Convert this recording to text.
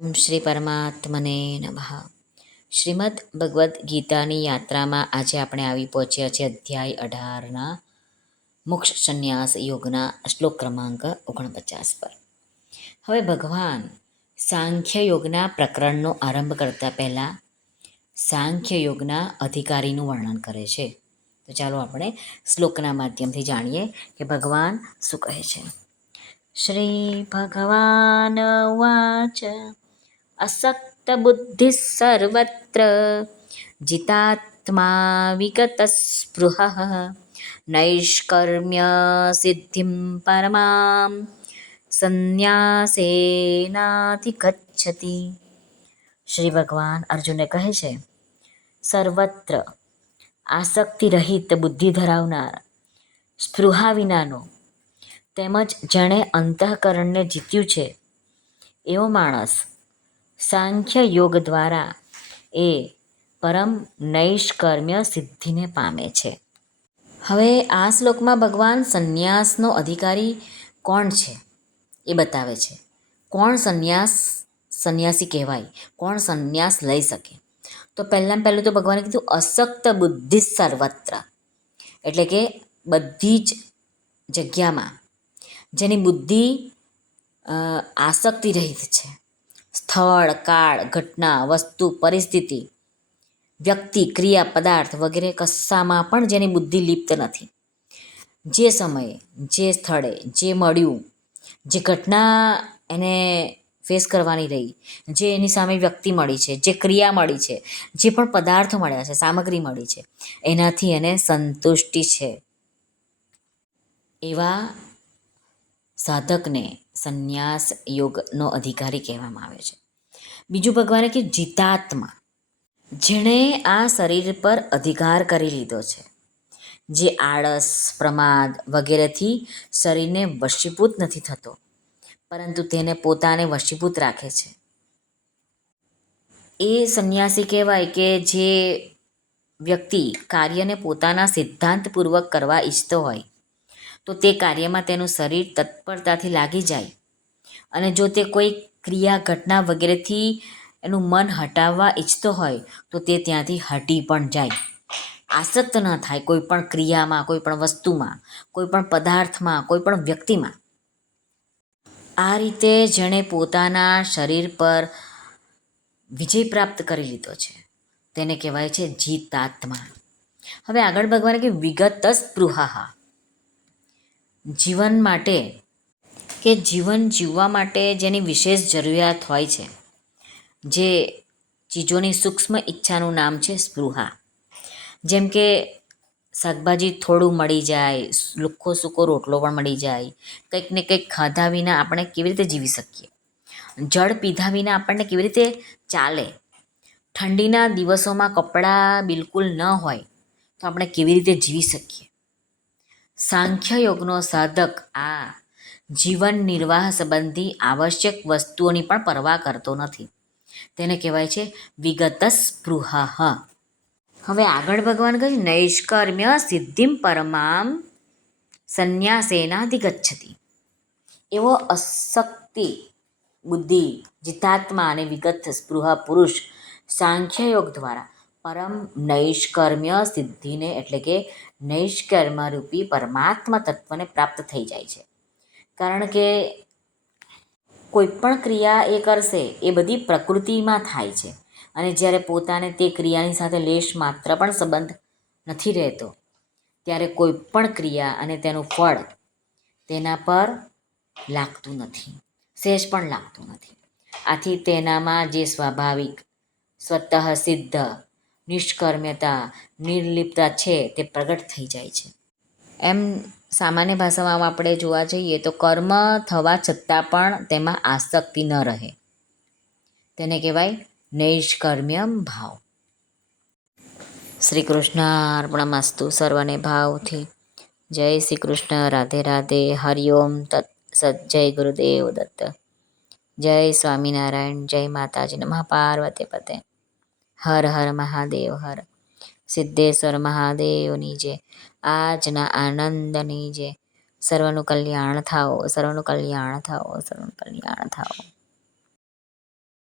ઓમ શ્રી પરમાત્મને નમઃ. શ્રીમદ ભગવદ્ ગીતાની યાત્રામાં આજે આપણે આવી પહોંચ્યા છે અધ્યાય 18ના મોક્ષ સંન્યાસ યોગના શ્લોક ક્રમાંક 49 પર. હવે ભગવાન સાંખ્ય યોગના પ્રકરણનો આરંભ કરતા પહેલાં સાંખ્ય યોગના અધિકારીનું વર્ણન કરે છે. તો ચાલો આપણે શ્લોકના માધ્યમથી જાણીએ કે ભગવાન શું કહે છે. શ્રી ભગવાન વાચ અસક્તબુદ્ધિः સર્વત્ર જિતાત્મા વિગતસ્પૃહઃ નૈષ્કર્મ્ય સિદ્ધિં પરમાં સંન્યાસેનાધિગચ્છતિ. શ્રી ભગવાન અર્જુનને કહે છે, સર્વત્ર આસક્તિ રહિત બુદ્ધિ ધરાવનાર, સ્પૃહા વિનાનો તેમજ જેણે અંતઃકરણને જીત્યું છે એવો માણસ સાંખ્ય યોગ દ્વારા એ પરમ નૈષ્કર્મ્ય સિદ્ધિને પામે છે. હવે આ શ્લોકમાં ભગવાન સંન્યાસનો અધિકારી કોણ છે એ બતાવે છે. કોણ સંન્યાસી કહેવાય, કોણ સંન્યાસ લઈ શકે. તો પહેલું તો ભગવાને કીધું અસક્ત બુદ્ધિ સર્વત્ર, એટલે કે બધી જ જગ્યામાં જેની બુદ્ધિ આસક્તિ રહિત છે. સ્થળ, કાળ, ઘટના, વસ્તુ, પરિસ્થિતિ, વ્યક્તિ, ક્રિયા, પદાર્થ વગેરે કશામાં પણ જેની બુદ્ધિ લિપ્ત નથી. જે સમયે, જે સ્થળે, જે મળ્યું, જે ઘટના એને ફેસ કરવાની રહી, જે એની સામે વ્યક્તિ મળી છે, જે ક્રિયા મળી છે, જે પણ પદાર્થો મળ્યા છે, સામગ્રી મળી છે, એનાથી એને સંતુષ્ટિ છે, એવા સાધકને સંન્યાસ યોગનો અધિકારી કહેવામાં આવે છે. બીજું ભગવાને કે જીતાત્મા, જેણે આ શરીર પર અધિકાર કરી લીધો છે, જે આળસ, પ્રમાદ વગેરેથી શરીરને વશીભૂત નથી થતો, પરંતુ તેને પોતાને વશીભૂત રાખે છે. એ સંન્યાસી કહેવાય કે જે વ્યક્તિ કાર્યને પોતાના સિદ્ધાંતપૂર્વક કરવા ઈચ્છતો હોય તો તે કાર્યમાં તેનું શરીર તત્પરતાથી લાગી જાય, અને જો તે કોઈ ક્રિયા, ઘટના વગેરેથી એનું મન હટાવવા ઈચ્છતો હોય તો તે ત્યાંથી હટી પણ જાય. આસક્ત ન થાય કોઈ પણ ક્રિયામાં, કોઈ પણ વસ્તુમાં, કોઈ પણ પદાર્થમાં, કોઈ પણ વ્યક્તિમાં. આ રીતે જેણે પોતાના શરીર પર વિજય પ્રાપ્ત કરી લીધો છે તેને કહેવાય છે જીતાત્મા. હવે આગળ ભગવાને કે વિગત સ્પૃહા, જીવન માટે કે જીવન જીવવા માટે જેની વિશેષ જરૂરિયાત હોય છે, જે ચીજોની સૂક્ષ્મ ઈચ્છાનું નામ છે સ્પૃહા. જેમ કે શાકભાજી થોડું મળી જાય, લુખ્ખો સૂકો રોટલો પણ મળી જાય, કંઈક ને કંઈક ખાધા વિના આપણે કેવી રીતે જીવી શકીએ, જળ પીધા વિના આપણને કેવી રીતે ચાલે, ઠંડીના દિવસોમાં કપડાં બિલકુલ ન હોય તો આપણે કેવી રીતે જીવી શકીએ. સાંખ્ય યોગનો સાધક આ જીવન નિર્વાહ સંબંધી આવશ્યક વસ્તુઓની પણ પરવા કરતો નથી. તેને કહેવાય છે વિગત સ્પૃહા. હવે આગળ ભગવાન કહે નૈષ્કર્મ્ય સિદ્ધિમ પરમામ સંન્યાસેનાધિગચ્છતિ. એવો અશક્તિ બુદ્ધિ, જીતાત્મા અને વિગત સ્પૃહા પુરુષ સાંખ્ય યોગ દ્વારા પરમ નૈષ્કર્મ્ય સિદ્ધિને એટલે કે નૈષ્કર્મરૂપી પરમાત્મા તત્વને પ્રાપ્ત થઈ જાય છે. કારણ કે કોઈ પણ ક્રિયા એ કરશે એ બધી પ્રકૃતિમાં થાય છે, અને જ્યારે પોતાને તે ક્રિયાની સાથે લેશ માત્ર પણ સંબંધ નથી રહેતો ત્યારે કોઈ પણ ક્રિયા અને તેનું ફળ તેના પર લાગતું નથી, સહેજ પણ લાગતું નથી. આથી તેનામાં જે સ્વાભાવિક, સ્વતઃ સિદ્ધ નિષ્કર્મ્યતા, નિર્લિપ્તતા છે તે પ્રગટ થઈ જાય છે. એમ સામાન્ય ભાષામાં આપણે જોવા જઈએ તો કર્મ થવા છતાં પણ તેમાં આસક્તિ ન રહે, તેને કહેવાય નૈષ્કર્મ્ય ભાવ. શ્રી કૃષ્ણ અર્પણમસ્તુ. સર્વને ભાવથી જય શ્રી કૃષ્ણ. રાધે રાધે. હરિઓમ તત્ સત. જય ગુરુદેવ દત્ત. જય સ્વામિનારાયણ. જય માતાજી. નમઃ પાર્વતી પતે. હર હર મહાદેવ હર. સિદ્ધેશ્વર મહાદેવની જય. આજના આનંદની જય. સર્વનું કલ્યાણ થાઓ, સર્વનું કલ્યાણ થાઓ, સર્વનું કલ્યાણ થાઓ.